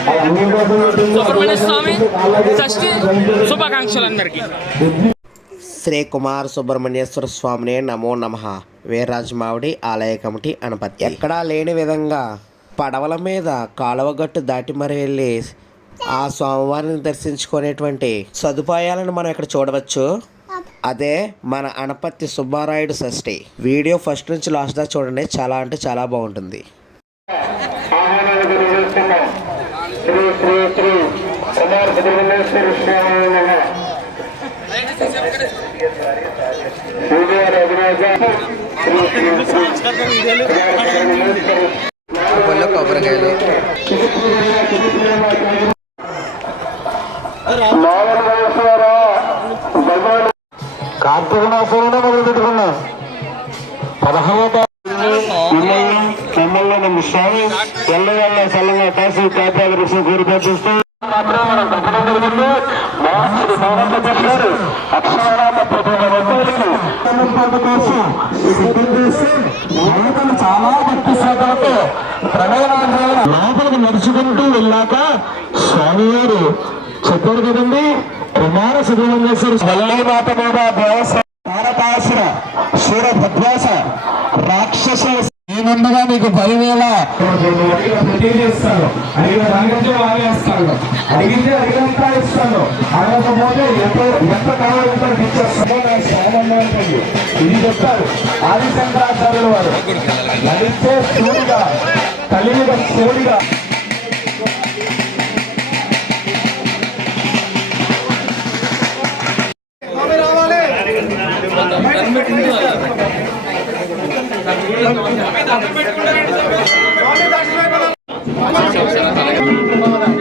సుబ్రహ్మణ్య స్వామి షష్ఠి శుభాకాంక్షలు అందరికీ శ్రీ కుమార్ సుబ్రహ్మణ్యేశ్వర స్వామినే నమో నమ. వీర్రాజు మావిడి ఆలయ కమిటీ అనపతి ఎక్కడా లేని విధంగా పడవల మీద కాలువగట్టు దాటి మరి వెళ్ళి ఆ స్వామివారిని దర్శించుకునేటువంటి సదుపాయాలను మనం ఇక్కడ చూడవచ్చు. అదే మన అనపత్తి సుబ్బారాయుడు షష్ఠి. వీడియో ఫస్ట్ నుంచి లాస్ట్ దాకా చూడండి. చాలా అంటే చాలా బాగుంటుంది. శ్రీ శ్రీ శ్రీ కుమార్ సుబ్రహ్మణ్యేశ్వర స్వామి పళ్ళు కొబ్బరికాయలు. కార్తీక మాసంలో మొదలు పెట్టుకున్నాం పదహారవ ఎమ్మెల్యే నమ్మ స్వామి ఎల్ల ఎల్ల సల్లంగా కాసి కాపాడు ఋషి కోరి ప్రార్థిస్తూ. చాలా భక్తి శ్రద్ధలతో లోపలికి నడుచుకుంటూ వెళ్ళాక స్వామివారు చెప్పారు కదండి కుమార సుబ్రహ్మణ్యేశ్వర మాత మీద దేవస్థానం తారకాసుర శూర భద్వాస ముందుగా మీకు పదివేల. అడిగితే అడిగినంత ఇస్తాడు. అడగకపోతే ఎంత ఎంత కావాలి ఎంత ఉంటుంది. ఇది చెప్తారు ఆది శంకరాచార్యుల వారు నడిస్తే శివుడిగా కలియుగ శివుడిగా 打没打？打没打？打没？没打？打没？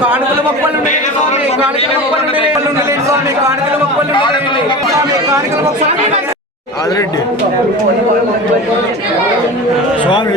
కానుకల మొక్కలు ఉండేది స్వామి కానుకల మొక్కలు ఉండేది ఉండలేదు స్వామి కానుకల మొక్కలు ఉండేది స్వామి కానుకల మొక్కలు ఆదిరెడ్డి స్వామి.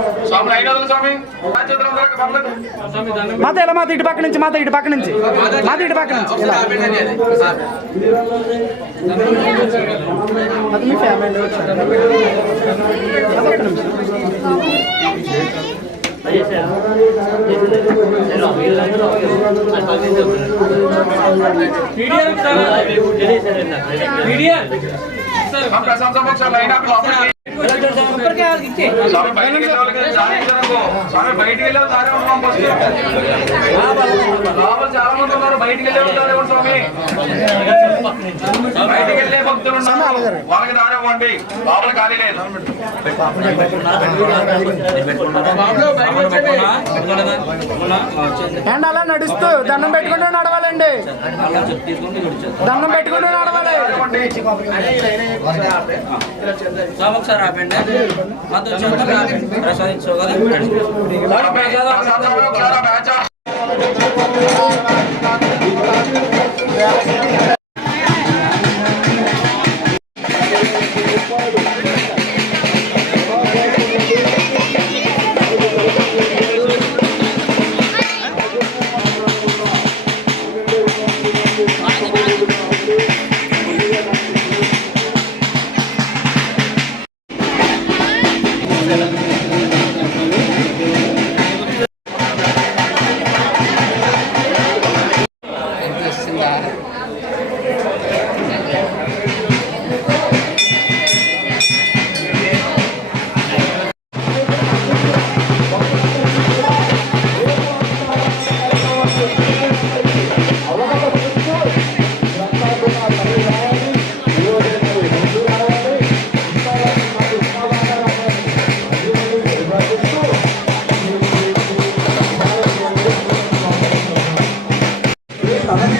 మాత ఇలా మాత ఇటు పక్క నుంచి మాత ఇటు పక్క నుంచి? మాత ఇటు పక్క నుంచి. ఇలా. అది. మీ ఫ్యామిలీ వచ్చారు. అదొక్క నిమిషం. స్వామి బయటికి వెళ్ళే లోపల చాలా మంది ఉన్నారు బయటికి వెళ్ళే స్వామి బయటికి వెళ్ళే భక్తులు ఉన్నారు వాళ్ళకి దారి ఇవ్వండి లోపల ఖాళీ లేదు అండ్ అలా నడుస్తూ? దండం పెట్టుకుంటూ నడవాలండి. దండం పెట్టుకుంటూ నడవాలి. ఒకసారి ఆపండి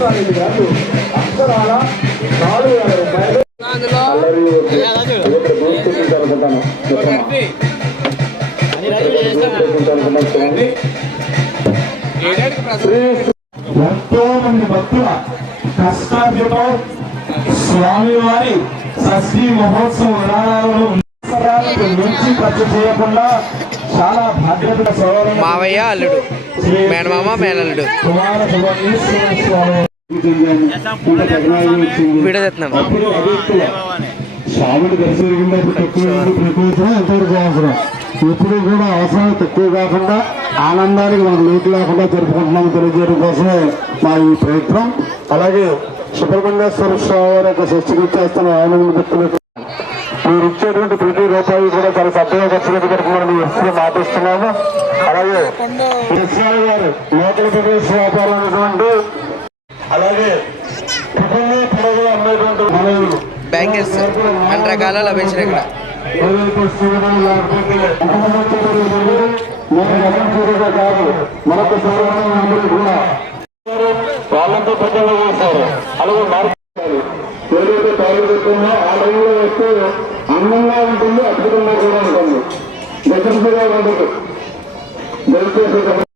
అక్షరాల నాలుగు వేల రూపాయలు. ఎంతో మంది భక్తుల కష్టార్జితం స్వామివారి షష్ఠీ మహోత్సవ విధానాలను మించి ఖర్చు చేయకుండా చాలా బాధ్యత మావయ్య అల్లుడు మేనమామ మేనల్లుడు. కుమార స్వామిని దర్శనం తక్కువ ప్రకృతి ఎంతవరకు అవసరం ఎప్పుడు కూడా అవసరం తక్కువ కాకుండా ఆనందానికి మనకు లోటు లేకుండా జరుపుకుంటున్నాం తెలియజేయడం కోసమే మా ఈ ప్రయత్నం. అలాగే సుబ్రహ్మణ్యేశ్వర స్వామి వారి యొక్క సృష్టికి చేస్తున్న ఆనంద భక్తులకు మీరు ఇచ్చేటువంటి ప్రతి రూపాయి కూడా చాలా సభ్యులు ఖర్చు పెట్టుకుంటున్నారని ఎప్పుడు మాటిస్తున్నాము. అలాగే కృష్ణాలు గారు లోకల్ ప్రదేశ్ వ్యాపారం అనేటువంటి అలాగే బ్యాంగిల్స్ అన్ని రకాల లభించిన ఇక్కడ. వాళ్ళంతా ప్రజలు చేశారు అలాగే మార్చారు ఏదైతే తాగు చెప్తుందో ఆ లైన్లో వస్తే అందంగా ఉంటుంది అద్భుతంగా కూడా ఉంటుంది. దగ్గరగా ఉండదు. దయచేసి